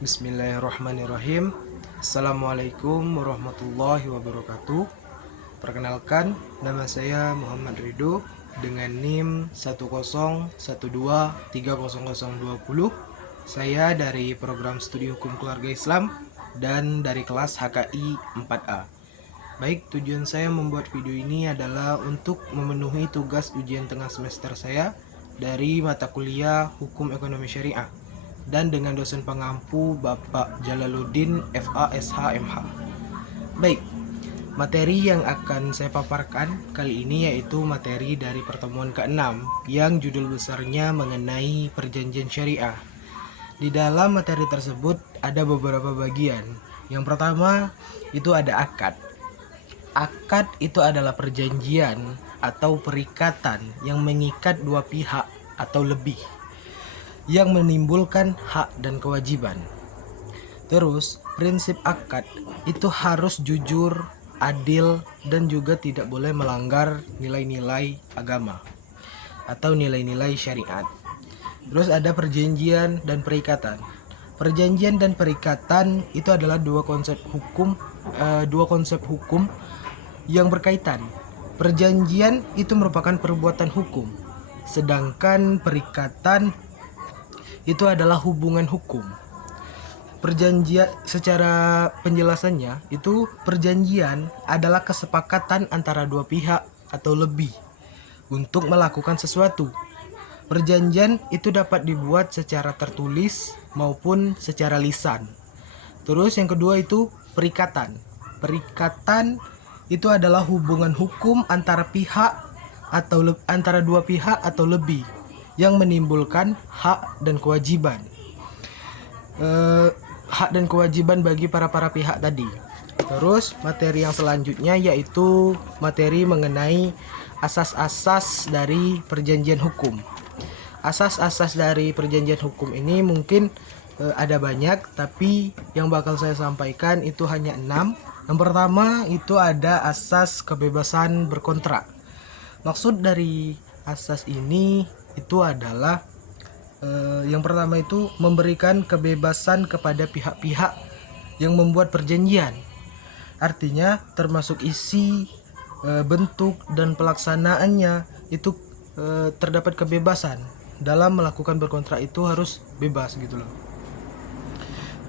Bismillahirrahmanirrahim. Assalamualaikum warahmatullahi wabarakatuh. Perkenalkan, nama saya Muhammad Ridho dengan NIM 101230020. Saya dari program studi hukum keluarga Islam dan dari kelas HKI 4A. Baik, tujuan saya membuat video ini adalah untuk memenuhi tugas ujian tengah semester saya dari mata kuliah Hukum Ekonomi Syariah dan dengan dosen pengampu Bapak Jalaluddin FA.SH MH. Baik, materi yang akan saya paparkan kali ini yaitu materi dari pertemuan ke-6 yang judul besarnya mengenai perjanjian syariah. Di dalam materi tersebut ada beberapa bagian. Yang pertama itu ada akad. Akad itu adalah perjanjian atau perikatan yang mengikat dua pihak atau lebih, yang menimbulkan hak dan kewajiban. Terus, prinsip akad itu harus jujur, adil, dan juga tidak boleh melanggar nilai-nilai agama atau nilai-nilai syariat. Terus ada perjanjian dan perikatan. Perjanjian dan perikatan itu adalah dua konsep hukum yang berkaitan. Perjanjian itu merupakan perbuatan hukum, sedangkan perikatan itu adalah hubungan hukum. Perjanjian secara penjelasannya itu perjanjian adalah kesepakatan antara dua pihak atau lebih untuk melakukan sesuatu. Perjanjian itu dapat dibuat secara tertulis maupun secara lisan. Terus yang kedua itu perikatan. Perikatan itu adalah hubungan hukum antara antara dua pihak atau lebih yang menimbulkan hak dan kewajiban. Hak dan kewajiban bagi para pihak tadi. Terus materi yang selanjutnya yaitu materi mengenai asas-asas dari perjanjian hukum. Asas-asas dari perjanjian hukum ini mungkin ada banyak, tapi yang bakal saya sampaikan itu hanya 6. Yang pertama itu ada asas kebebasan berkontrak. Maksud dari asas ini itu adalah yang pertama itu memberikan kebebasan kepada pihak-pihak yang membuat perjanjian. Artinya termasuk isi, bentuk, dan pelaksanaannya itu terdapat kebebasan. Dalam melakukan berkontrak itu harus bebas gitu loh.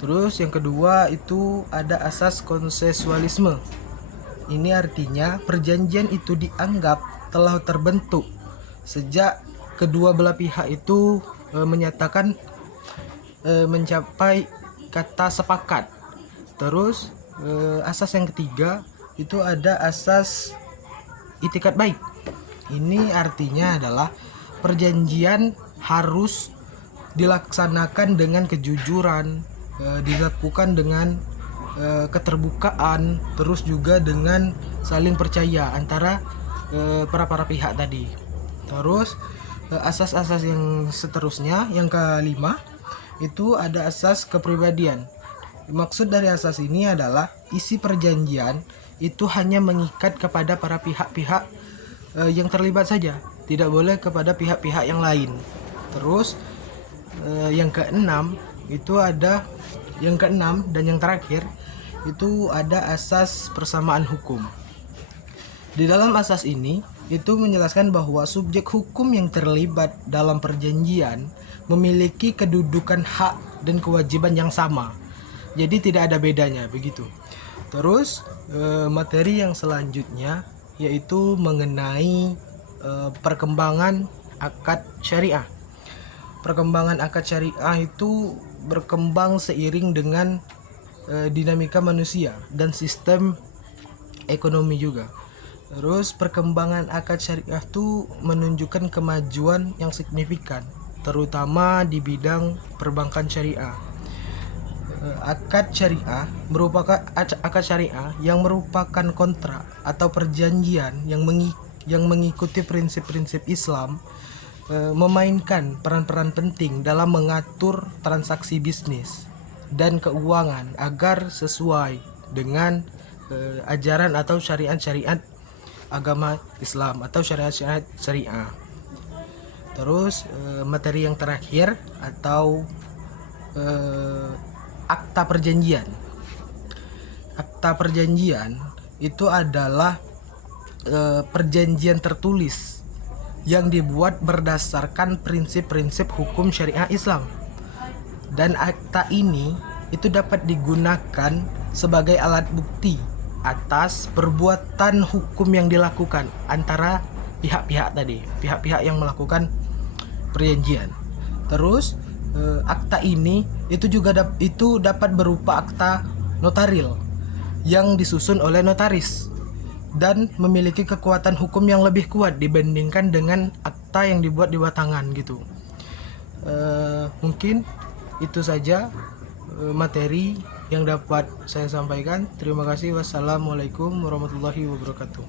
Terus yang kedua itu ada asas konsensualisme. Ini artinya perjanjian itu dianggap telah terbentuk sejak kedua belah pihak itu menyatakan mencapai kata sepakat. Terus asas yang ketiga itu ada asas itikat baik. Ini artinya adalah perjanjian harus dilaksanakan dengan kejujuran, dilakukan dengan keterbukaan, terus juga dengan saling percaya antara para pihak tadi. Terus asas-asas yang seterusnya, yang kelima itu ada asas kepribadian. Maksud dari asas ini adalah isi perjanjian itu hanya mengikat kepada para pihak-pihak yang terlibat saja, tidak boleh kepada pihak-pihak yang lain. Terus yang keenam dan yang terakhir itu ada asas persamaan hukum. Di dalam asas ini itu menjelaskan bahwa subjek hukum yang terlibat dalam perjanjian memiliki kedudukan hak dan kewajiban yang sama. Jadi tidak ada bedanya begitu. Terus materi yang selanjutnya yaitu mengenai perkembangan akad syariah. Perkembangan akad syariah itu berkembang seiring dengan dinamika manusia dan sistem ekonomi juga. Terus perkembangan akad syariah itu menunjukkan kemajuan yang signifikan, terutama di bidang perbankan syariah. Akad syariah yang merupakan kontrak atau perjanjian yang mengikuti prinsip-prinsip Islam, memainkan peran-peran penting dalam mengatur transaksi bisnis dan keuangan agar sesuai dengan ajaran atau syariat-syariat agama Islam atau syariah. Terus materi yang terakhir atau akta perjanjian. Akta perjanjian itu adalah perjanjian tertulis yang dibuat berdasarkan prinsip-prinsip hukum syariah Islam. Dan akta ini itu dapat digunakan sebagai alat bukti atas perbuatan hukum yang dilakukan antara pihak-pihak tadi, pihak-pihak yang melakukan perjanjian. Terus akta ini itu juga dapat berupa akta notaril yang disusun oleh notaris dan memiliki kekuatan hukum yang lebih kuat dibandingkan dengan akta yang dibuat di bawah tangan gitu. Mungkin itu saja materi yang dapat saya sampaikan. Terima kasih. Wassalamualaikum warahmatullahi wabarakatuh.